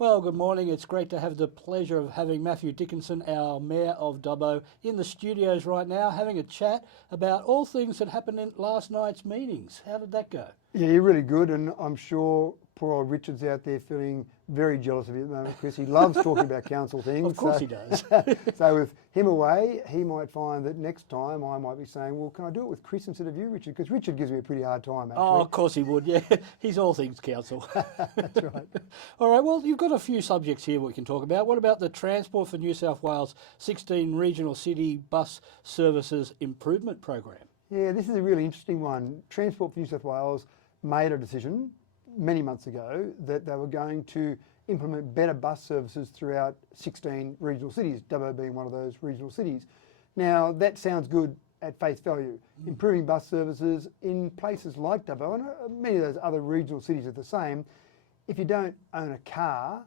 Well, good morning. It's great to have the pleasure of having Matthew Dickinson, our Mayor of Dubbo, in the studios right now, having a chat about all things that happened in last night's meetings. How did that go? Yeah, you're really good, and I'm sure poor old Richard's out there feeling very jealous of you at the moment, Chris. He loves talking about council things. Of course he does. So with him away, he might find that next time I might be saying, well, can I do it with Chris instead of you, Richard? Because Richard gives me a pretty hard time, actually. Oh, of course he would, yeah. He's all things council. That's right. All right, well, you've got a few subjects here we can talk about. What about the Transport for New South Wales 16 Regional City Bus Services Improvement Program? Yeah, this is a really interesting one. Transport for New South Wales made a decision many months ago that they were going to implement better bus services throughout 16 regional cities, Dubbo being one of those regional cities. Now, that sounds good at face value. Improving bus services in places like Dubbo, and many of those other regional cities are the same. If you don't own a car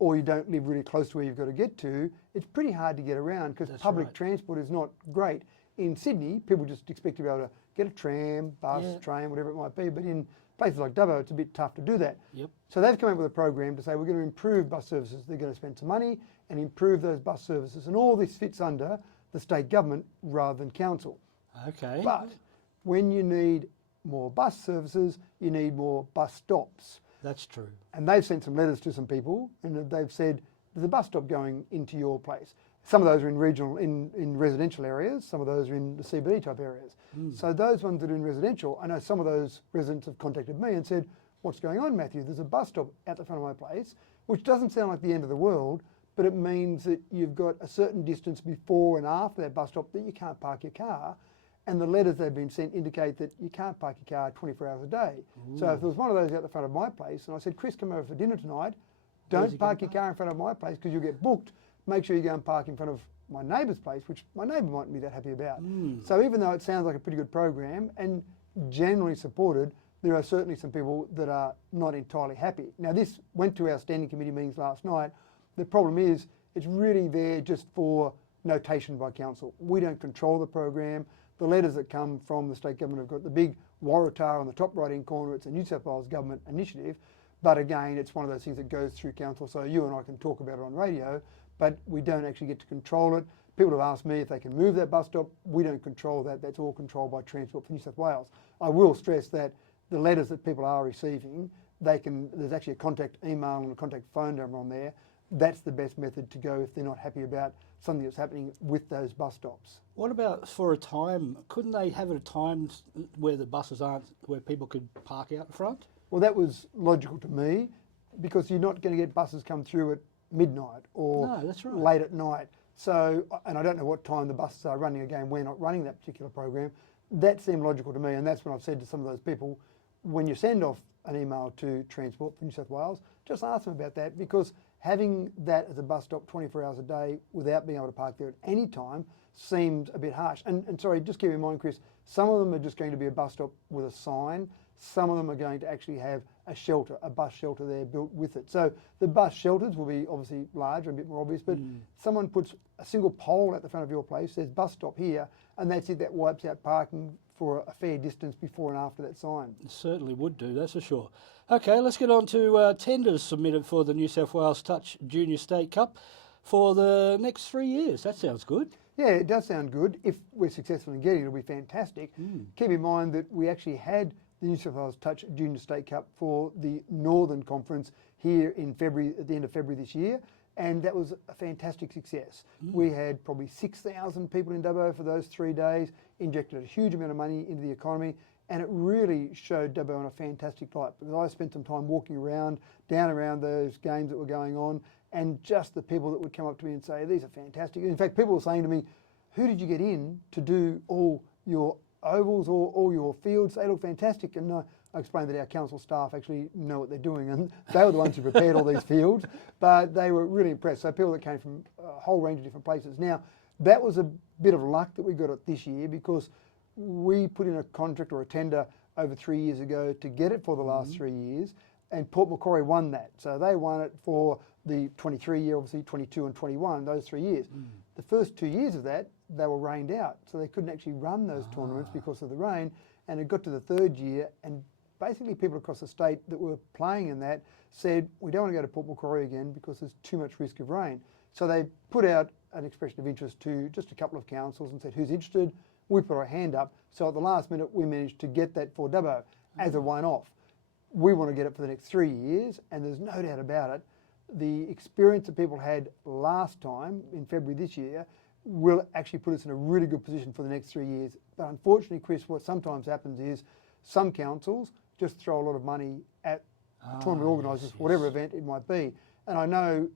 or you don't live really close to where you've got to get to, it's pretty hard to get around because public transport is not great. In Sydney, people just expect to be able to get a tram, bus, train, whatever it might be, but in places like Dubbo, it's a bit tough to do that. So they've come up with a program to say we're going to improve bus services. They're going to spend some money and improve those bus services. And all this fits under the state government rather than council. Okay. But when you need more bus services, you need more bus stops. That's true. And they've sent some letters to some people and they've said, there's a bus stop going into your place. Some of those are in regional, in residential areas, some of those are in the CBD type areas. So those ones that are in residential, I know some of those residents have contacted me and said, what's going on, Matthew? There's a bus stop out the front of my place, which doesn't sound like the end of the world, but it means that you've got a certain distance before and after that bus stop that you can't park your car. And the letters they've been sent indicate that you can't park your car 24 hours a day. So if there was one of those out the front of my place, and I said, Chris, come over for dinner tonight, don't park your car in front of my place because you'll get booked. Make sure you go and park in front of my neighbour's place, which my neighbour mightn't be that happy about. So even though it sounds like a pretty good program and generally supported, there are certainly some people that are not entirely happy. Now this went to our standing committee meetings last night. The problem is it's really there just for notation by council. We don't control the program. The letters that come from the state government have got the big Waratah on the top right-hand corner. It's a New South Wales government initiative. But again, it's one of those things that goes through council. So you and I can talk about it on radio, but we don't actually get to control it. People have asked me if they can move that bus stop. We don't control that. That's all controlled by Transport for New South Wales. I will stress that the letters that people are receiving, there's actually a contact email and a contact phone number on there. That's the best method to go if they're not happy about something that's happening with those bus stops. What about for a time? Couldn't they have it at times where the buses aren't, where people could park out front? Well, that was logical to me because you're not going to get buses come through at midnight or late at night. So, and I don't know what time the buses are running. Again, we're not running that particular program. That seemed logical to me, and that's when I've said to some of those people, when you send off an email to Transport for New South Wales, just ask them about that, because having that as a bus stop 24 hours a day without being able to park there at any time seems a bit harsh. And sorry, just keep in mind, Chris, some of them are just going to be a bus stop with a sign. Some of them are going to actually have a shelter, a bus shelter there built with it. So the bus shelters will be obviously larger, a bit more obvious, but someone puts a single pole at the front of your place, says bus stop here, and that's it, that wipes out parking for a fair distance before and after that sign. It certainly would do, that's for sure. Okay, let's get on to tenders submitted for the New South Wales Touch Junior State Cup for the next 3 years. That sounds good. Yeah, it does sound good. If we're successful in getting it, it'll be fantastic. Keep in mind that we actually had the New South Wales Touch Junior State Cup for the Northern Conference here in February, at the end of February this year, and that was a fantastic success. We had probably 6,000 people in Dubbo for those 3 days, injected a huge amount of money into the economy, and it really showed Dubbo in a fantastic light, because I spent some time walking around, down around those games that were going on, and just the people that would come up to me and say, these are fantastic. In fact, people were saying to me, who did you get in to do all your ovals or all your fields? They look fantastic. And I explained that our council staff actually know what they're doing, and they were the ones who prepared all these fields, but they were really impressed. So people that came from a whole range of different places. Now, that was a bit of luck that we got it this year, because we put in a contract or a tender over 3 years ago to get it for the last 3 years, and Port Macquarie won that. So they won it for the 23 year, obviously 22 and 21, those 3 years. The first 2 years of that, they were rained out, so they couldn't actually run those tournaments because of the rain, and it got to the third year and basically people across the state that were playing in that said, we don't want to go to Port Macquarie again because there's too much risk of rain. So they put out an expression of interest to just a couple of councils and said, who's interested? We put our hand up. So at the last minute, we managed to get that for Dubbo as a one-off. We want to get it for the next 3 years, and there's no doubt about it. The experience that people had last time in February this year will actually put us in a really good position for the next 3 years. But unfortunately, Chris, what sometimes happens is some councils just throw a lot of money at tournament organisers, whatever event it might be. And I know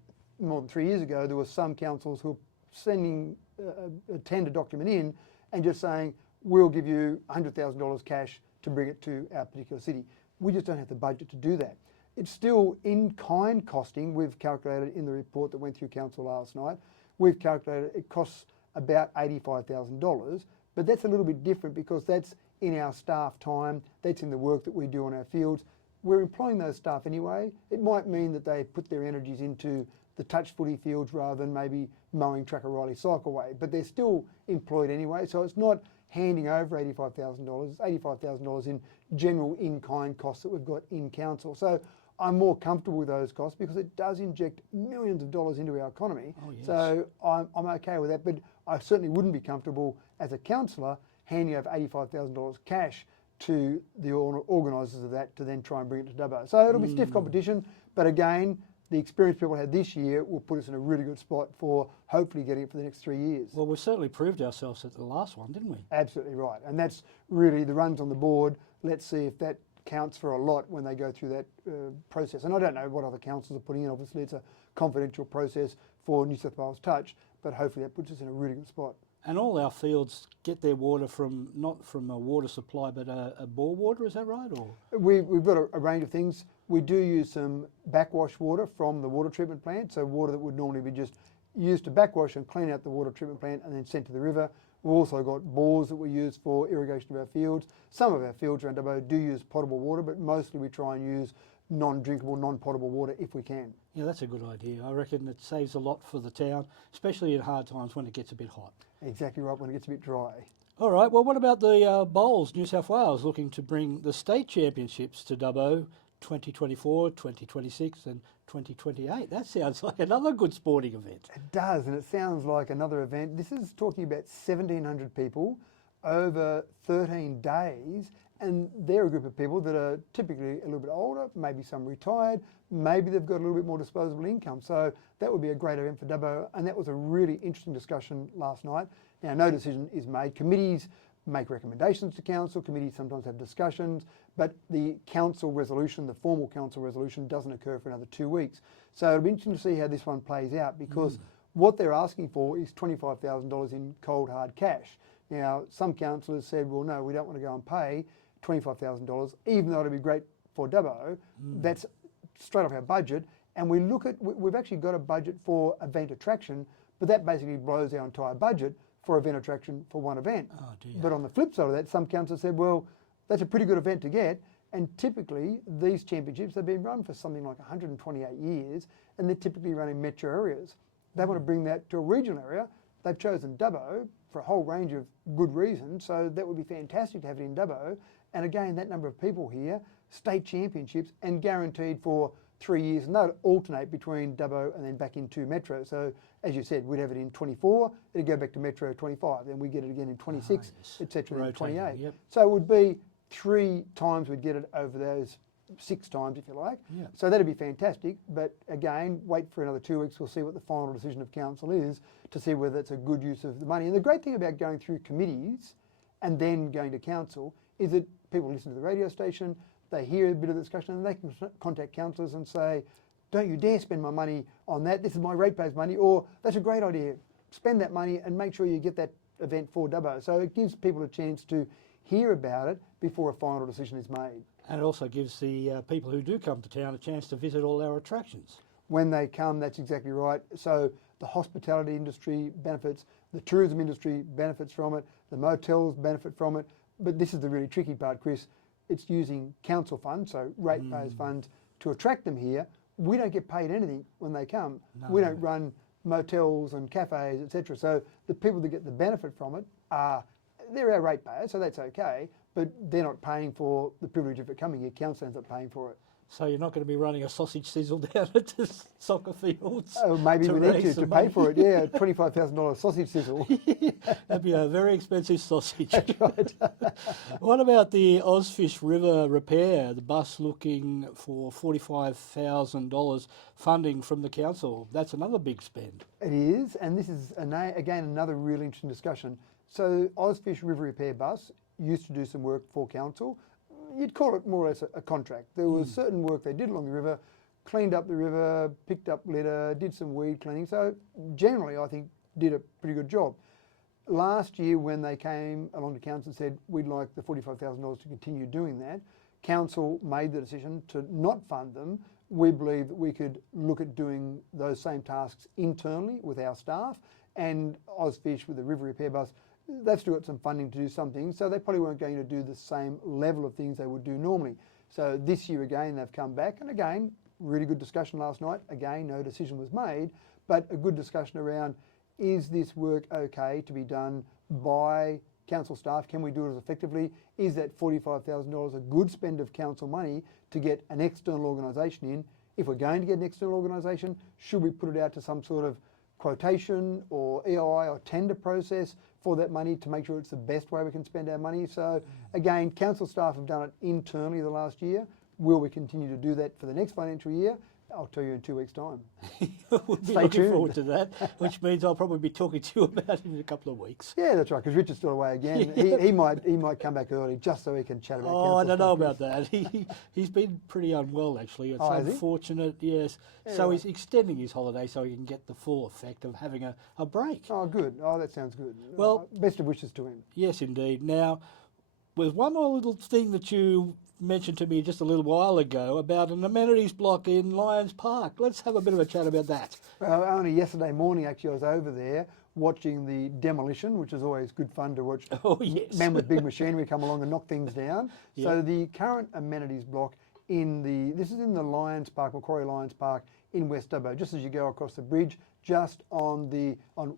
more than 3 years ago, there were some councils who were sending a tender document in and just saying, we'll give you $100,000 cash to bring it to our particular city. We just don't have the budget to do that. It's still in-kind costing. We've calculated in the report that went through council last night, we've calculated it costs about $85,000, but that's a little bit different because that's in our staff time, that's in the work that we do on our fields. We're employing those staff anyway. It might mean that they put their energies into the touch footy fields rather than maybe mowing Track O'Reilly Cycleway, but they're still employed anyway, so it's not handing over $85,000, it's $85,000 in general in-kind costs that we've got in council. So I'm more comfortable with those costs because it does inject millions of dollars into our economy. Oh, yes. So I'm okay with that, but I certainly wouldn't be comfortable as a councillor handing over $85,000 cash to the organisers of that to then try and bring it to Dubbo. So it'll be stiff competition, but again, the experience people had this year will put us in a really good spot for hopefully getting it for the next 3 years. Well, we certainly proved ourselves at the last one, didn't we? Absolutely right. And that's really the runs on the board. Let's see if that counts for a lot when they go through that process. And I don't know what other councils are putting in. Obviously, it's a confidential process for New South Wales Touch, but hopefully that puts us in a really good spot. And all our fields get their water from, not from a water supply, but a bore water, is that right? Or We've got a range of things. We do use some backwash water from the water treatment plant, so water that would normally be just used to backwash and clean out the water treatment plant and then sent to the river. We've also got bores that we use for irrigation of our fields. Some of our fields around Dubbo do use potable water, but mostly we try and use non-drinkable, non-potable water if we can. yeah, that's a good idea. I reckon it saves a lot for the town, especially in hard times when it gets a bit hot. Exactly right, when it gets a bit dry. All right, well, what about the bowls? New South Wales looking to bring the state championships to Dubbo 2024, 2026 and 2028. That sounds like another good sporting event. It does, and it sounds like another event. This is talking about 1,700 people over 13 days, and they're a group of people that are typically a little bit older, maybe some retired, maybe they've got a little bit more disposable income. So that would be a great event for Dubbo, and that was a really interesting discussion last night. Now, no decision is made. Committees make recommendations to council, committees sometimes have discussions, but the council resolution, the formal council resolution, doesn't occur for another 2 weeks. So it'll be interesting to see how this one plays out, because what they're asking for is $25,000 in cold hard cash. Now, some councillors said, well, no, we don't want to go and pay $25,000, even though it'd be great for Dubbo. That's straight off our budget. And we look at, we've actually got a budget for event attraction, but that basically blows our entire budget for event attraction for one event. Oh, dear. But on the flip side of that, some councillors said, well, that's a pretty good event to get. And typically, these championships have been run for something like 128 years, and they're typically run in metro areas. They want to bring that to a regional area. They've chosen Dubbo for a whole range of good reasons, so that would be fantastic to have it in Dubbo. And again, that number of people here, state championships, and guaranteed for 3 years, and they'll alternate between Dubbo and then back into Metro. So, as you said, we'd have it in 24, it'd go back to Metro 25, then we get it again in 26, etc., in 28. Yep. So it would be 3 times we'd get it over those 6 times, if you like. Yep. So that'd be fantastic, but again, wait for another 2 weeks, we'll see what the final decision of council is to see whether it's a good use of the money. And the great thing about going through committees and then going to council is that people listen to the radio station, they hear a bit of the discussion, and they can contact councillors and say, don't you dare spend my money on that, this is my ratepayers' money, or that's a great idea, spend that money and make sure you get that event for Dubbo. So it gives people a chance to hear about it before a final decision is made. And it also gives the people who do come to town a chance to visit all our attractions. When they come, that's exactly right. So the hospitality industry benefits, the tourism industry benefits from it, the motels benefit from it, but this is the really tricky part, Chris. It's using council funds, so ratepayers' funds, to attract them here. We don't get paid anything when they come. No. We don't run motels and cafes, etc. So the people that get the benefit from it they're our ratepayers, so that's okay. but they're not paying for the privilege of it coming here. Council ends up paying for it. So you're not going to be running a sausage sizzle down at the soccer fields? Maybe we need raise to some pay money? for it. Yeah, $25,000 sausage sizzle. That'd be a very expensive sausage. That's right. What about the Ozfish River repair? The bus looking for $45,000 funding from the council. That's another big spend. It is, and this is again another really interesting discussion. So Ozfish River Repair Bus used to do some work for council. You'd call it more or less a contract. There was certain work they did along the river, cleaned up the river, picked up litter, did some weed cleaning. So generally, I think, did a pretty good job. Last year, when they came along to council and said, we'd like the $45,000 to continue doing that, council made the decision to not fund them. We believe that we could look at doing those same tasks internally with our staff, and Ozfish with the river repair bus, they've still got some funding to do some things, so they probably weren't going to do the same level of things they would do normally. So this year again, they've come back, and again, really good discussion last night. Again, no decision was made, but a good discussion around, is this work okay to be done by council staff? Can we do it as effectively? Is that $45,000 a good spend of council money to get an external organisation in? If we're going to get an external organisation, should we put it out to some sort of quotation or EOI or tender process for that money to make sure it's the best way we can spend our money? So again, council staff have done it internally the last year. Will we continue to do that for the next financial year? I'll tell you in 2 weeks' time. We'll be Stay looking tuned. forward to that, which means I'll probably be talking to you about it in a couple of weeks. Yeah, that's right, because Richard's still away again. He might come back early just so he can chat about Oh, I council don't know stuff. about that. He's been pretty unwell, actually. It's Oh, has he? unfortunate, yes. Yeah, So right. he's extending his holiday so he can get the full effect of having a break. Oh, good. Oh, that sounds good. Well- best of wishes to him. Yes, indeed. Now, with one more little thing that you mentioned to me just a little while ago about an amenities block in Lions Park. Let's have a bit of a chat about that. Well, only yesterday morning, actually, I was over there watching the demolition, which is always good fun to watch. Oh, yes. Men with big machinery come along and knock things down. Yeah. So the current amenities block this is in the Lions Park, Macquarie Lions Park in West Dubbo, just as you go across the bridge, just on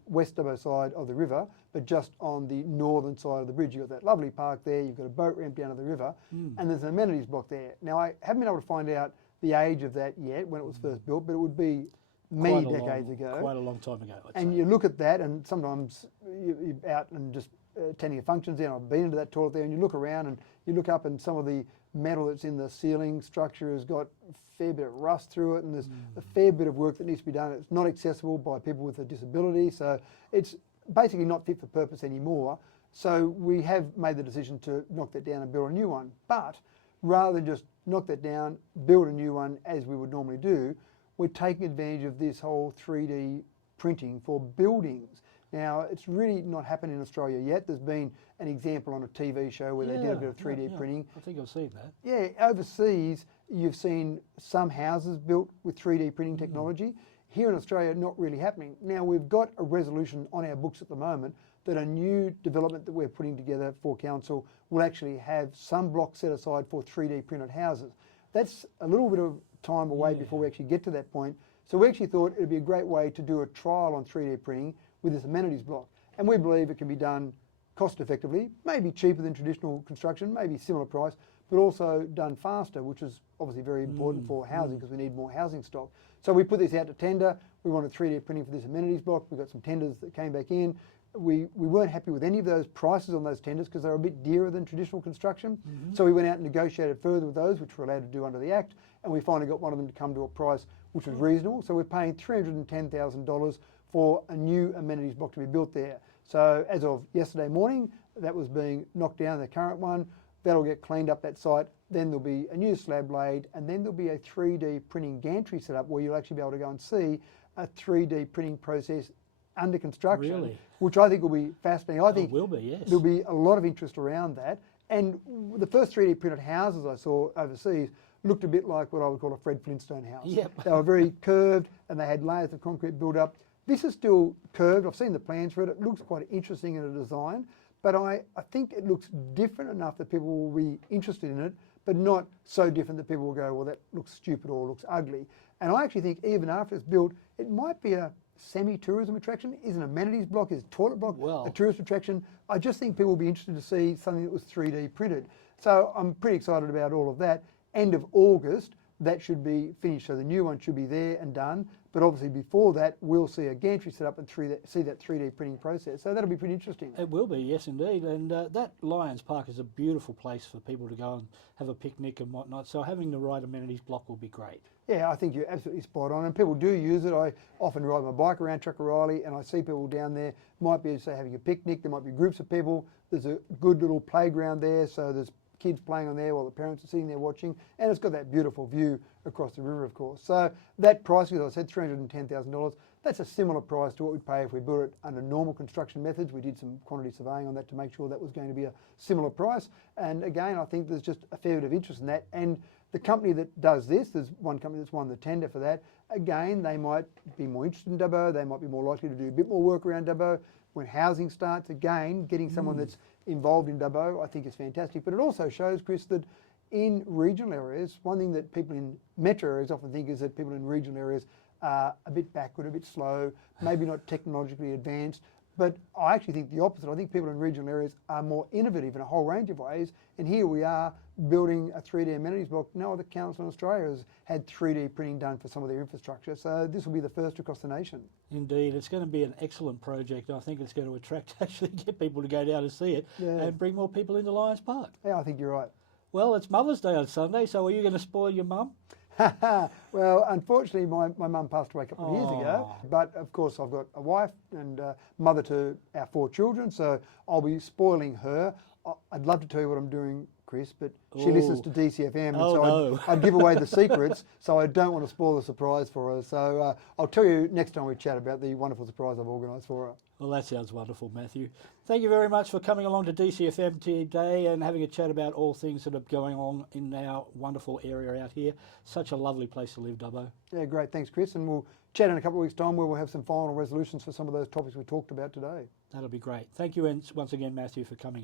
West Dubbo side of the river, but just on the northern side of the bridge. You've got that lovely park there, you've got a boat ramp down to the river, and there's an amenities block there. Now, I haven't been able to find out the age of that yet, when it was first built, but it would be many decades ago. Quite a long time ago, I'd And say. you look at that, and sometimes you're out and just attending a function there, and I've been into that toilet there, and you look around and you look up, and some of the metal that's in the ceiling structure has got a fair bit of rust through it, and there's a fair bit of work that needs to be done. It's not accessible by people with a disability, so it's basically not fit for purpose anymore. So we have made the decision to knock that down and build a new one. But rather than just knock that down, build a new one as we would normally do, we're taking advantage of this whole 3D printing for buildings. Now, it's really not happened in Australia yet. There's been an example on a TV show where they did a bit of 3D printing. I think I've seen that. Yeah, overseas, you've seen some houses built with 3D printing technology. Here in Australia, not really happening. Now, we've got a resolution on our books at the moment that a new development that we're putting together for council will actually have some blocks set aside for 3D printed houses. That's a little bit of time away before we actually get to that point. So we actually thought it would be a great way to do a trial on 3D printing with this amenities block. And we believe it can be done cost effectively, maybe cheaper than traditional construction, maybe similar price, but also done faster, which is obviously very important for housing because we need more housing stock. So we put this out to tender. We wanted 3D printing for this amenities block. We got some tenders that came back in. We weren't happy with any of those prices on those tenders because they were a bit dearer than traditional construction. So we went out and negotiated further with those, which we're allowed to do under the Act, and we finally got one of them to come to a price which was reasonable. So we're paying $310,000 for a new amenities block to be built there. So as of yesterday morning, that was being knocked down, the current one. That'll get cleaned up, that site. Then there'll be a new slab laid, and then there'll be a 3D printing gantry set up where you'll actually be able to go and see a 3D printing process under construction, Really? which I think will be fascinating. I think It will be, yes. there'll be a lot of interest around that. And the first 3D printed houses I saw overseas looked a bit like what I would call a Fred Flintstone house. Yep. They were very curved and they had layers of concrete built up. This is still curved. I've seen the plans for it. It looks quite interesting in a design, but I think it looks different enough that people will be interested in it, but not so different that people will go, well, that looks stupid or looks ugly. And I actually think even after it's built, it might be a semi-tourism attraction, is an amenities block, is a toilet block Well. a tourist attraction. I just think people will be interested to see something that was 3D printed. So I'm pretty excited about all of that. End of August, that should be finished. So the new one should be there and done. But obviously before that, we'll see a gantry set up and see that 3D printing process. So that'll be pretty interesting. It will be, yes, indeed. And that Lions Park is a beautiful place for people to go and have a picnic and whatnot. So having the right amenities block will be great. Yeah, I think you're absolutely spot on, and people do use it. I often ride my bike around Truckarriley, and I see people down there. Might be, say, having a picnic. There might be groups of people. There's a good little playground there, so there's kids playing on there while the parents are sitting there watching, and it's got that beautiful view across the river, of course. So that price, as I said, $310,000. That's a similar price to what we'd pay if we built it under normal construction methods. We did some quantity surveying on that to make sure that was going to be a similar price. And again, I think there's just a fair bit of interest in that. And the company that does this, there's one company that's won the tender for that. Again, they might be more interested in Dubbo. They might be more likely to do a bit more work around Dubbo. When housing starts, again, getting someone that's involved in Dubbo, I think is fantastic. But it also shows, Chris, that in regional areas, one thing that people in metro areas often think is that people in regional areas are a bit backward, a bit slow, maybe not technologically advanced. But I actually think the opposite. I think people in regional areas are more innovative in a whole range of ways. And here we are building a 3D amenities block. No other council in Australia has had 3D printing done for some of their infrastructure. So this will be the first across the nation. Indeed, it's going to be an excellent project. I think it's going to attract, actually get people to go down and see it and bring more people into Lions Park. Yeah, I think you're right. Well, it's Mother's Day on Sunday, so are you going to spoil your mum? Well, unfortunately, my mum passed away a couple of years ago. But of course, I've got a wife and mother to our 4 children, so I'll be spoiling her. I'd love to tell you what I'm doing, Chris, but she listens to DCFM, and so I'd give away the secrets, so I don't want to spoil the surprise for her. So I'll tell you next time we chat about the wonderful surprise I've organised for her. Well, that sounds wonderful, Matthew. Thank you very much for coming along to DCFM today and having a chat about all things that are going on in our wonderful area out here. Such a lovely place to live, Dubbo. Yeah, great. Thanks, Chris. And we'll chat in a couple of weeks' time where we'll have some final resolutions for some of those topics we talked about today. That'll be great. Thank you once again, Matthew, for coming in.